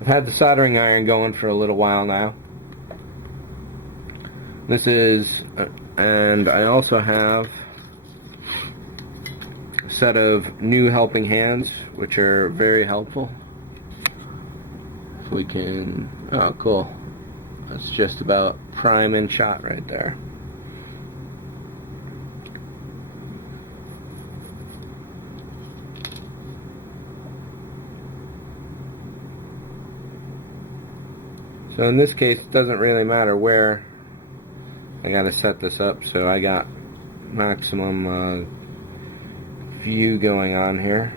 I've had the soldering iron going for a little while now. This is, and I also have a set of new helping hands, which are very helpful. So we can, oh cool, that's just about prime and shot right there. So in this case, it doesn't really matter where I gotta set this up, so I got maximum view going on here.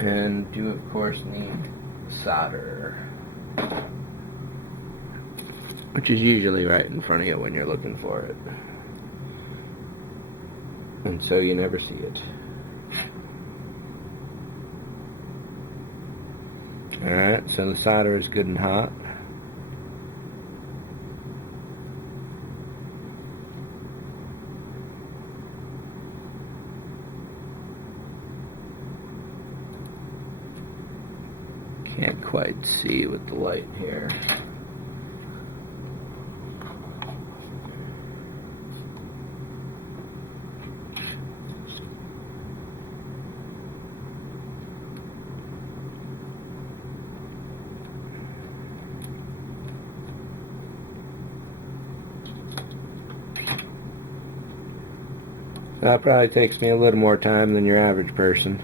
And do of course need solder, which is usually right in front of you when you're looking for it, and so you never see it. Alright, so the solder is good and hot. Can't quite see with the light here. That probably takes me a little more time than your average person.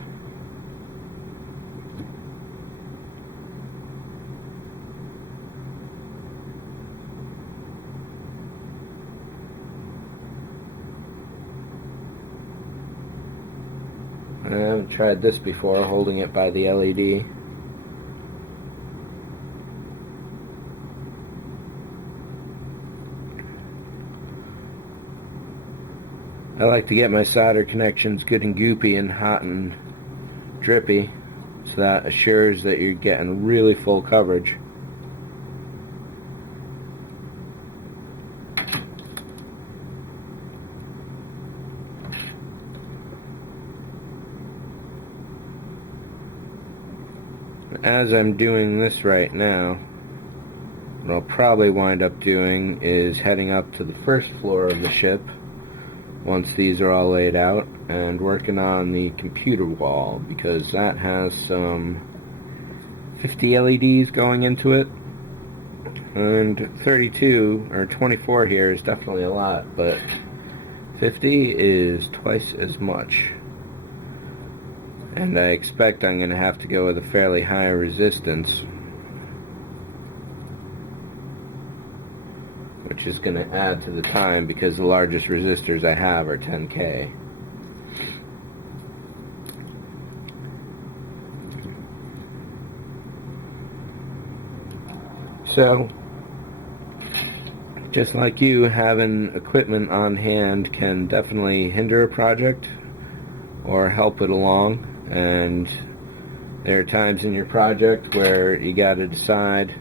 I haven't tried this before, holding it by the LED. I like to get my solder connections good and goopy and hot and drippy, so that assures that you're getting really full coverage. As I'm doing this right now, what I'll probably wind up doing is heading up to the first floor of the ship once these are all laid out, and working on the computer wall, because that has some 50 LEDs going into it, and 32 or 24 here is definitely a lot, but 50 is twice as much. And I expect I'm going to have to go with a fairly high resistance, which is going to add to the time because the largest resistors I have are 10K. So, just like you, having equipment on hand can definitely hinder a project or help it along. And there are times in your project where you got to decide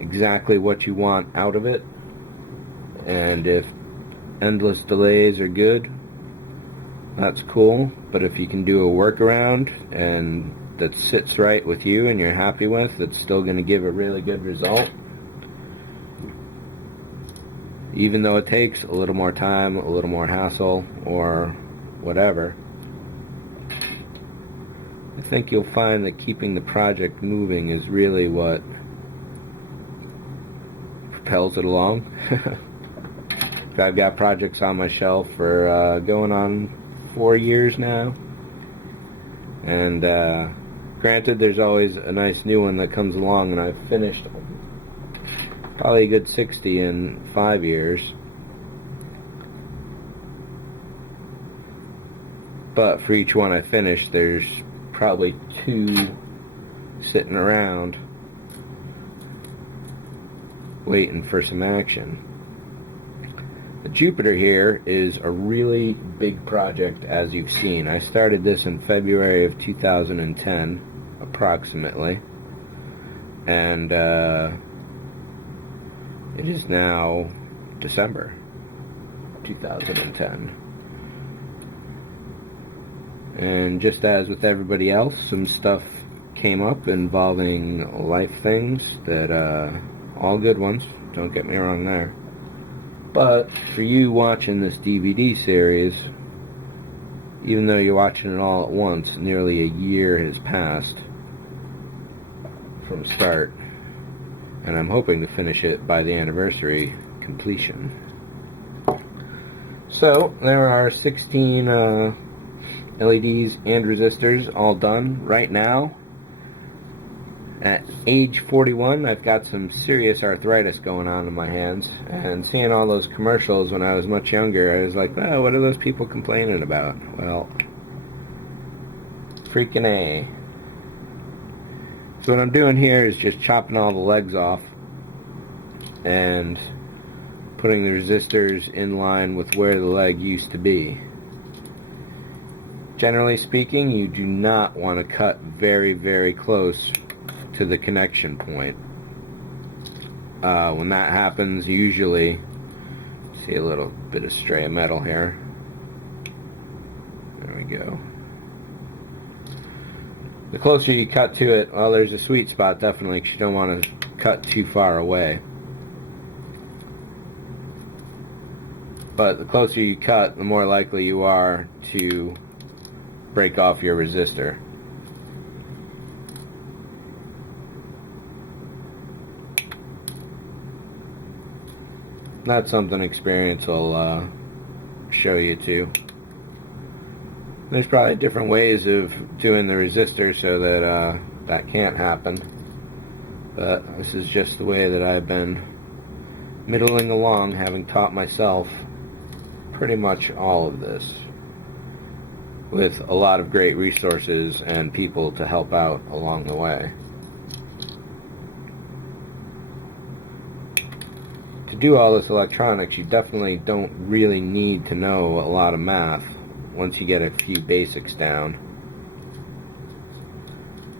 exactly what you want out of it, and if endless delays are good, that's cool, but if you can do a workaround and that sits right with you and you're happy with, it's still going to give a really good result, even though it takes a little more time, a little more hassle, or whatever. I think you'll find that keeping the project moving is really what propels it along. I've got projects on my shelf for going on 4 years now, and granted, there's always a nice new one that comes along, and I've finished probably a good 60 in 5 years. But for each one I finish, there's probably 2 sitting around waiting for some action. The Jupiter here is a really big project, as you've seen. I started this in February of 2010, approximately, and it is now December 2010. And just as with everybody else, some stuff came up involving life things that, all good ones, don't get me wrong there. But for you watching this DVD series, even though you're watching it all at once, nearly a year has passed from start, and I'm hoping to finish it by the anniversary completion. So there are 16 LEDs and resistors all done right now. At age 41, I've got some serious arthritis going on in my hands, and seeing all those commercials when I was much younger, I was like, oh, what are those people complaining about? Well, freaking A. So what I'm doing here is just chopping all the legs off and putting the resistors in line with where the leg used to be. Generally speaking, you do not want to cut very, very close to the connection point. When that happens, usually, see a little bit of stray metal here. There we go. The closer you cut to it, well, there's a sweet spot definitely, because you don't want to cut too far away. But the closer you cut, the more likely you are to break off your resistor. That's something experience will show you too. There's probably different ways of doing the resistor so that that can't happen, but this is just the way that I've been middling along, having taught myself pretty much all of this, with a lot of great resources and people to help out along the way. To do all this electronics, you definitely don't really need to know a lot of math once you get a few basics down.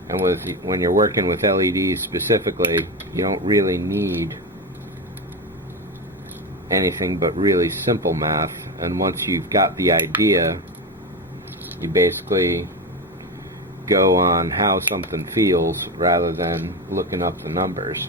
And when you're working with LEDs specifically, you don't really need anything but really simple math, and once you've got the idea, you basically go on how something feels rather than looking up the numbers.